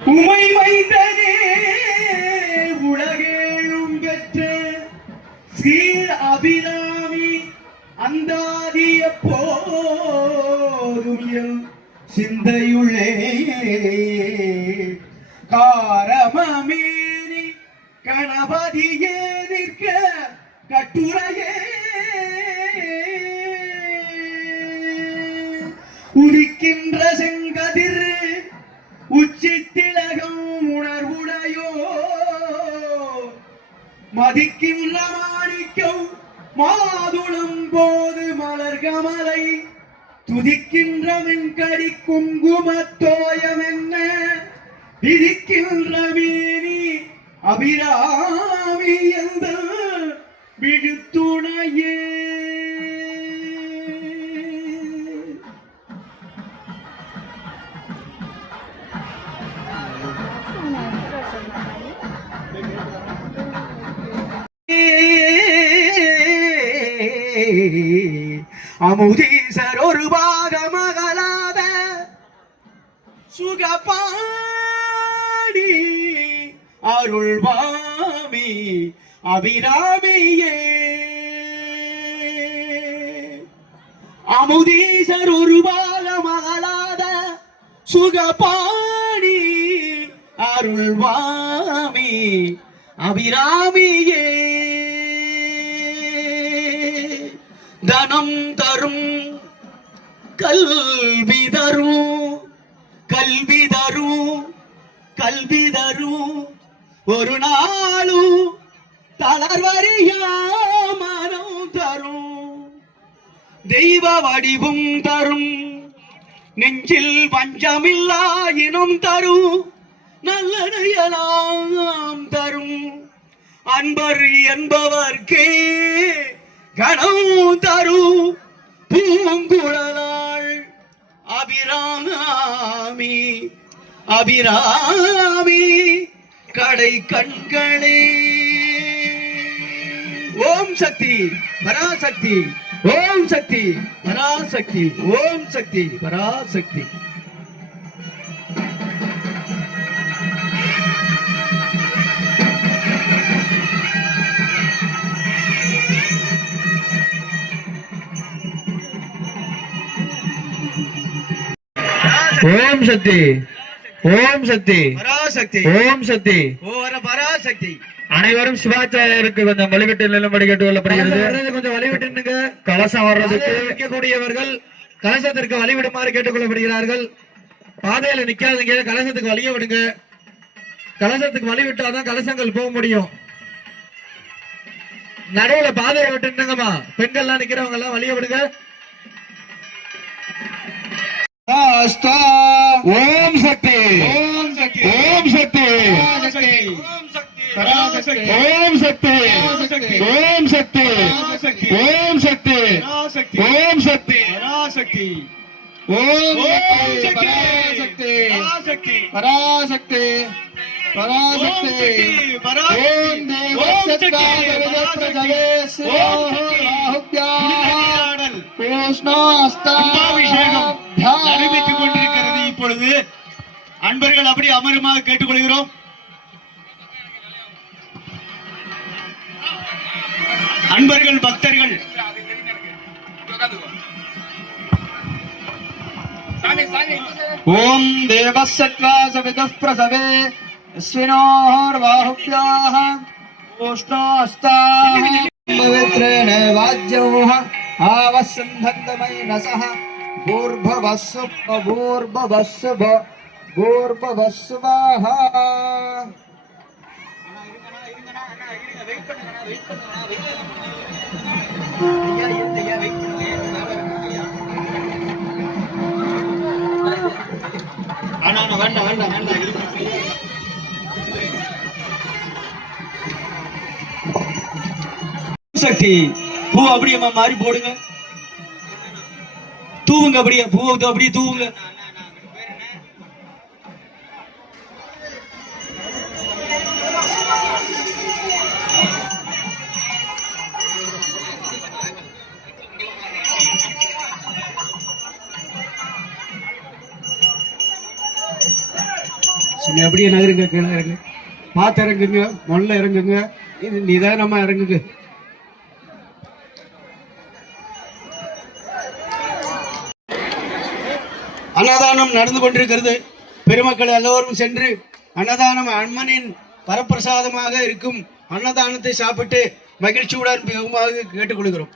உமை வைத்தனே உலகேழும் பெற்ற சீர் அபிராமி அந்தாதிய போதும் சிந்தையுள்ளே காரமேனி கணபதியே நிற்க கட்டுரையே உதிக்கின்ற செங்கதிர் உச்சி திலகம் உணர்வுடையோ மதிக்கின்ற மாணிக்கம் மாதுளம் போது மலர்கமலை துதிக்கின்ற வெண்கடி குங்குமத்தோயம் என்ன விதிக்கின்ற மீனி அபிராமி எந்த விழுத்துணையே அமுதீசர் ஒரு பாக மகளாத சுகபாடி அருள்வாமி அபிராமியே அமுதீசர் ஒரு பாக மகளாத சுகபாடி அருள்வாமி அபிராமியே தனம் தரும் கல்வி தரும் கல்வி தரும் கல்வி தரும் ஒரு நாளும் தளர்வறியா மனம் தரும் தெய்வ வடிவும் தரும் நெஞ்சில் பஞ்சமில்லா இனம் தரும் நல்லடையலாம் தரும் அன்பர் என்பவர்க்கே கணம் தரும் பூங்குழலாள் அபிராமி அபிராமி கடை கண்களே ஓம் சக்தி பராசக்தி ஓம் சக்தி பராசக்தி ஓம் சக்தி பராசக்தி ஓம் சக்தி ஓம் சக்தி பராசக்தி ஓம் சக்தி ஓர பராசக்தி. அனைவரும் சிவாச்சாரியருக்கு கொஞ்சம் வழிவிட்டு நிலம்படி கேட்டு கொள்ளப்படுகிறது. கொஞ்சம் வழிவிட்டு கலசம் வர்றதுக்கு நிற்கக்கூடியவர்கள் கலசத்திற்கு வழிவிடுமாறு கேட்டுக்கொள்ளப்படுகிறார்கள். பாதையில நிக்காதீங்க, கலசத்துக்கு வழிய விடுங்க. கலசத்துக்கு வழி விட்டாதான் கலசங்கள் போக முடியும். நடுவுல பாதையை விட்டுங்கம்மா. பெண்கள்லாம் நிக்கிறவங்க எல்லாம் வழிய விடுங்க. ஓம் சக்தி ஓம் சக்தி ஓம் சக்தி ஓம் சக்தி ஓம் சக்தி ஓம் சக்தி ஓம் சக்தி பராசக்தி ஓம் சக்தி பராசக்தி பராசக்தி ஓம் நடைபெற்றுக் கொண்டிருக்கிறது. இப்பொழுது அன்பர்கள் அப்படி அமருமாக கேட்டுக்கொள்கிறோம். அன்பர்கள் பக்தர்கள் ஓம் தேவசத்வாசவிதுः பிரசவே ஸ்வினோர்பாஹுப்யாஹ உஷ்ணோஸ்தாஹ பவித்ரேண வாஜ்யௌஹ ஆவசந்தந்தமைனசஹ பூர்பவஸ்ஸு பூர்பவஸ்ஸு பூர்பவஸ்ஸுவாஹ. சக்தி பூ அப்படியே மாறி போடுங்க. தூவுங்க, அப்படியே பூ அப்படியே தூவுங்க. சும்மா அப்படியே நகருங்க, கீழே இறங்கு, பார்த்து இறங்குங்க, மொல்ல இறங்குங்க, இது நிதானமா இறங்குங்க. அன்னதானம் நடந்து கொண்டிருக்கிறது. பெருமக்கள் எல்லோரும் சென்று அன்னதானம் அம்மனின் வரப்பிரசாதமாக இருக்கும் அன்னதானத்தை சாப்பிட்டு மகிழ்ச்சியுடன் மிகவும் கேட்டுக்கொள்கிறோம்.